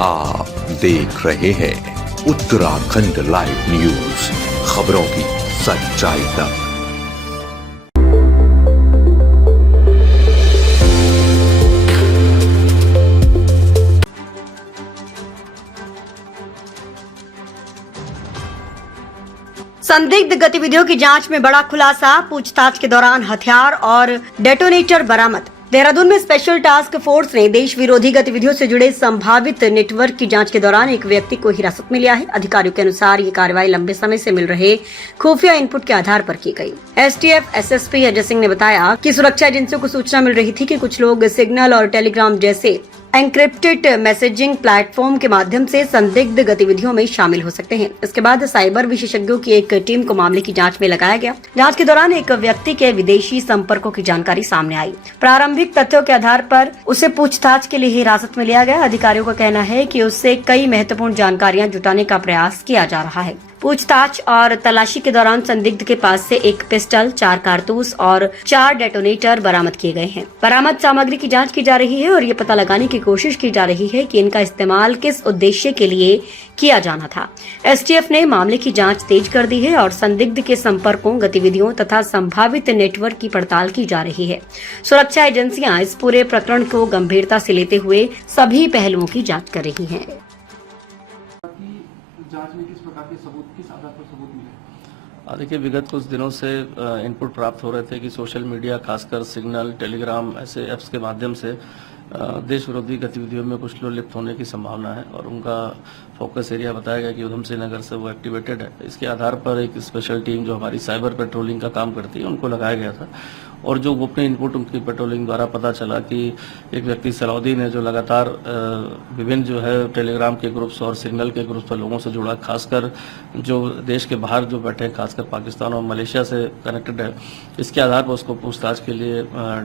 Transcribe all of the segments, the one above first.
आप देख रहे हैं उत्तराखंड लाइव न्यूज, खबरों की सच्चाई तक। संदिग्ध गतिविधियों की जांच में बड़ा खुलासा, पूछताछ के दौरान हथियार और डेटोनेटर बरामद। देहरादून में स्पेशल टास्क फोर्स ने देश विरोधी गतिविधियों से जुड़े संभावित नेटवर्क की जांच के दौरान एक व्यक्ति को हिरासत में लिया है। अधिकारियों के अनुसार ये कार्रवाई लंबे समय से मिल रहे खुफिया इनपुट के आधार पर की गई। एसटीएफ एसएसपी अजय सिंह ने बताया कि सुरक्षा एजेंसियों को सूचना मिल रही थी कि कुछ लोग सिग्नल और टेलीग्राम जैसे एन्क्रिप्टेड मैसेजिंग प्लेटफॉर्म के माध्यम से संदिग्ध गतिविधियों में शामिल हो सकते हैं। इसके बाद साइबर विशेषज्ञों की एक टीम को मामले की जांच में लगाया गया। जांच के दौरान एक व्यक्ति के विदेशी संपर्कों की जानकारी सामने आई। प्रारंभिक तथ्यों के आधार पर उसे पूछताछ के लिए हिरासत में लिया गया। अधिकारियों का कहना है कि उससे कई महत्वपूर्ण जानकारियां जुटाने का प्रयास किया जा रहा है। पूछताछ और तलाशी के दौरान संदिग्ध के पास से एक पिस्टल, 4 कारतूस और 4 डेटोनेटर बरामद किए गए हैं। बरामद सामग्री की जांच की जा रही है और ये पता लगाने की कोशिश की जा रही है कि इनका इस्तेमाल किस उद्देश्य के लिए किया जाना था। एसटीएफ ने मामले की जांच तेज कर दी है और संदिग्ध के संपर्कों, गतिविधियों तथा संभावित नेटवर्क की पड़ताल की जा रही है। सुरक्षा एजेंसियां इस पूरे प्रकरण को गंभीरता से लेते हुए सभी पहलुओं की जांच कर रही हैं। जांच में किस प्रकार के सबूत, किस आधार पर सबूत मिले? देखिए, विगत कुछ दिनों से इनपुट प्राप्त हो रहे थे कि सोशल मीडिया, खासकर सिग्नल, टेलीग्राम ऐसे ऐप्स के माध्यम से देश विरोधी गतिविधियों में कुछ लोग लिप्त होने की संभावना है और उनका फोकस एरिया बताया गया कि उधम सिंह नगर से वो एक्टिवेटेड है। इसके आधार पर एक स्पेशल टीम जो हमारी साइबर पेट्रोलिंग का काम करती है उनको लगाया गया था और जो गोपनीय इनपुट उनकी पेट्रोलिंग द्वारा पता चला कि एक व्यक्ति सलाउद्दीन है जो लगातार विभिन्न जो है टेलीग्राम के ग्रुप्स और सिग्नल के ग्रुप्स पर लोगों से जुड़ा, खासकर जो देश के बाहर जो बैठे हैं, खासकर पाकिस्तान और मलेशिया से कनेक्टेड है। इसके आधार पर उसको पूछताछ के लिए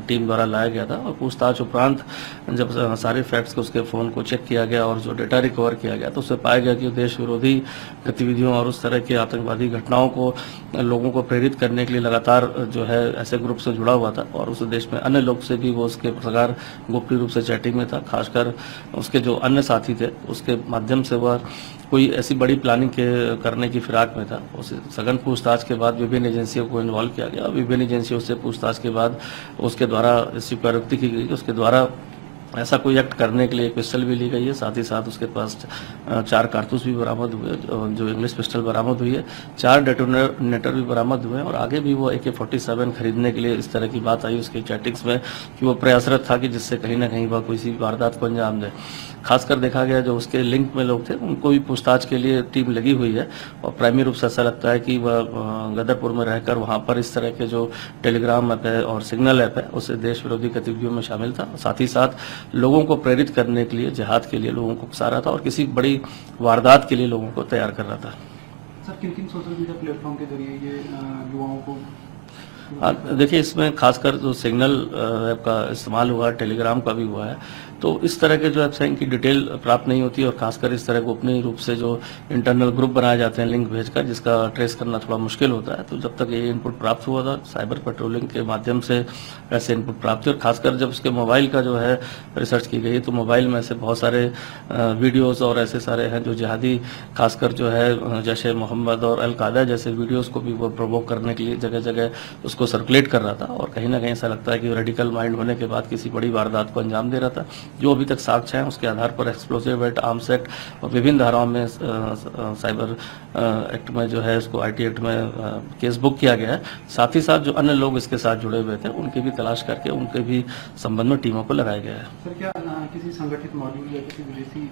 टीम द्वारा लाया गया था और पूछताछ उपरांत जब सारे फैक्ट्स को, उसके फ़ोन को चेक किया गया और जो डेटा रिकवर किया गया तो उससे पाया गया कि देश विरोधी गतिविधियों और उस तरह के आतंकवादी घटनाओं को लोगों को प्रेरित करने के लिए लगातार जो है ऐसे ग्रुप से जुड़ा हुआ था और उस देश में अन्य लोग से भी वो उसके प्रकार गोपनीय रूप से चैटिंग में था। खासकर उसके जो अन्य साथी थे उसके माध्यम से वह कोई ऐसी बड़ी प्लानिंग करने की फिराक में था। उसे सघन पूछताछ के बाद विभिन्न एजेंसियों को इन्वॉल्व किया गया और विभिन्न एजेंसियों से पूछताछ के बाद उसके द्वारा स्वीकारोक्ति की गई। उसके द्वारा ऐसा कोई एक्ट करने के लिए एक पिस्टल भी ली गई है, साथ ही साथ उसके पास 4 कारतूस भी बरामद हुए, जो इंग्लिश पिस्टल बरामद हुई है, 4 डेटोनेटर भी बरामद हुए हैं और आगे भी वो AK-47 खरीदने के लिए इस तरह की बात आई उसके चैटिंग्स में कि वो प्रयासरत था कि जिससे कहीं ना कहीं वह किसी वारदात को अंजाम दे। खासकर देखा गया जो उसके लिंक में लोग थे उनको भी पूछताछ के लिए टीम लगी हुई है और प्राइमरी रूप से ऐसा लगता है कि वह गदरपुर में रहकर वहाँ पर इस तरह के जो टेलीग्राम ऐप है और सिग्नल ऐप है उससे देश विरोधी गतिविधियों में शामिल था। साथ ही साथ लोगों को प्रेरित करने के लिए, जिहाद के लिए लोगों को उकसा रहा था और किसी बड़ी वारदात के लिए लोगों को तैयार कर रहा था। सर, किन किन सोशल मीडिया प्लेटफॉर्म के जरिए ये युवाओं को? देखिए, इसमें खासकर जो सिग्नल ऐप का इस्तेमाल हुआ है, टेलीग्राम का भी हुआ है, तो इस तरह के जो ऐप्स हैं इनकी डिटेल प्राप्त नहीं होती और खासकर इस तरह गोपनीय रूप से जो इंटरनल ग्रुप बनाए जाते हैं लिंक भेजकर, जिसका ट्रेस करना थोड़ा मुश्किल होता है। तो जब तक ये इनपुट प्राप्त हुआ था साइबर पेट्रोलिंग के माध्यम से ऐसे इनपुट प्राप्त हुए और खासकर जब उसके मोबाइल का जो है रिसर्च की गई तो मोबाइल में ऐसे बहुत सारे वीडियोस और ऐसे सारे हैं जो जिहादी, खासकर जो है जैसे मोहम्मद और अल-कायदा जैसे वीडियोस को भी वो प्रोवोक करने के लिए जगह जगह उसको सर्कुलेट कर रहा था और कहीं ना कहीं ऐसा लगता है कि रेडिकल माइंड होने के बाद किसी बड़ी वारदात को अंजाम दे रहा था। जो अभी तक साक्ष्य हैं उसके आधार पर एक्सप्लोसिव एक्ट, आर्म्स एक्ट और विभिन्न धाराओं में साइबर एक्ट में जो है उसको IT एक्ट में केस बुक किया गया है। साथ ही साथ जो अन्य लोग इसके साथ जुड़े हुए थे उनकी भी तलाश करके उनके भी संबंध में टीमों को लगाया गया है। सर, क्या किसी संगठित मॉड्यूल या किसी विदेशी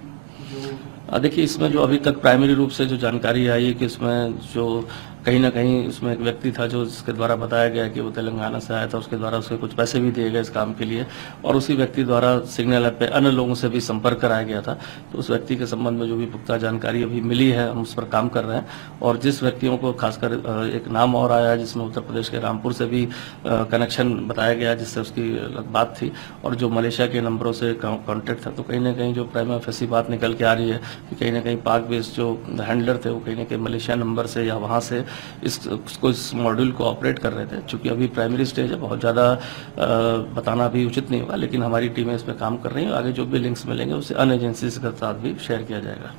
जो? देखिए, इसमें जो अभी तक प्राइमरी रूप से जो जानकारी आई है कि इसमें जो कहीं ना कहीं उसमें एक व्यक्ति था जो जिसके द्वारा बताया गया कि वो तेलंगाना से आया था, उसके द्वारा उसे कुछ पैसे भी दिए गए इस काम के लिए और उसी व्यक्ति द्वारा सिग्नल ऐप पे अन्य लोगों से भी संपर्क कराया गया था। तो उस व्यक्ति के संबंध में जो भी पुख्ता जानकारी अभी मिली है हम उस पर काम कर रहे हैं और जिस व्यक्तियों को खासकर एक नाम और आया है जिसमें उत्तर प्रदेश के रामपुर से भी कनेक्शन बताया गया जिससे उसकी बात थी और जो मलेशिया के नंबरों से कॉन्टेक्ट था, तो कहीं ना कहीं जो प्राइमा फेसी बात निकल के आ रही है कि कहीं ना कहीं पाक बेस्ड जो हैंडलर थे वो कहीं ना कहीं मलेशिया नंबर से या वहाँ से इस मॉड्यूल को ऑपरेट कर रहे थे। चूँकि अभी प्राइमरी स्टेज है, बहुत ज़्यादा बताना भी उचित नहीं होगा, लेकिन हमारी टीमें इस पर काम कर रही हैं। आगे जो भी लिंक्स मिलेंगे उसे अन्य एजेंसीज के साथ भी शेयर किया जाएगा।